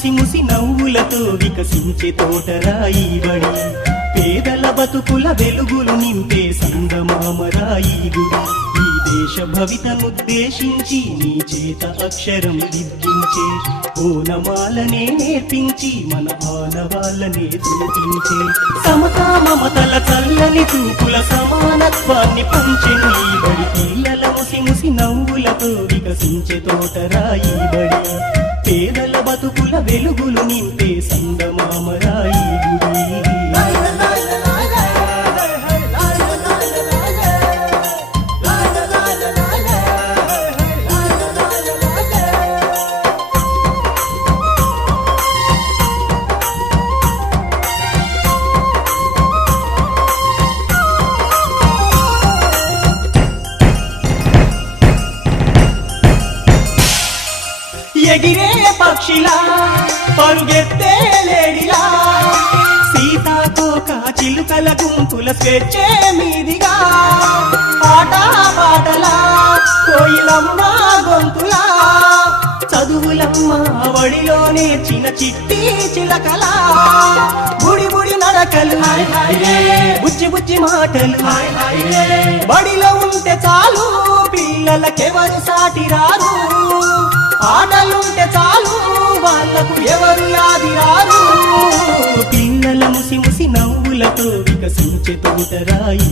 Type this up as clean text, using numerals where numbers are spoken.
ముసి ముసి నవ్వులతో వికసించే తోటరాయి బడి పేదల బతుకుల వెలుగులు నింపే సంగమామరాయి గుడి ఈ దేశ భవితనుద్దేశించి నీ చేత అక్షరం దిద్దించే ఓనమాలనే నేర్పించి మన ఆనవాళ్ళనే చూపించే సమతా మమతల చల్లని చూపుల సమానత్వాన్ని పంచెను ఈ బడి పిల్లల ముసి ముసి నవ్వులతో వికసించే తోటరాయి బడి పేదల బతుకుల వెలుగులు నింపే సంగమామరాయి గుడి ఎగిరే పక్షిలా పరుగెత్తే లేడిలా సీతాకోక చిలుకల గుంపుల స్వేచ్ఛే మీదిగా ఆట పాటలా కోయిలమ్మ గొంతులా చదువులమ్మ వడిలో నేర్చిన చిట్టి చిలకలా బుడి బుడి నడకలు బుజ్జి బుజ్జి మాటలు బడిలో ఉంటే చాలు పిల్లలకెవరు సాటి రారు ఆటలుంటే చాలు వాళ్ళకు ఎవరు యాది రారు పిల్లల ముసి ముసి నవ్వులతో వికసించే తోటరాయి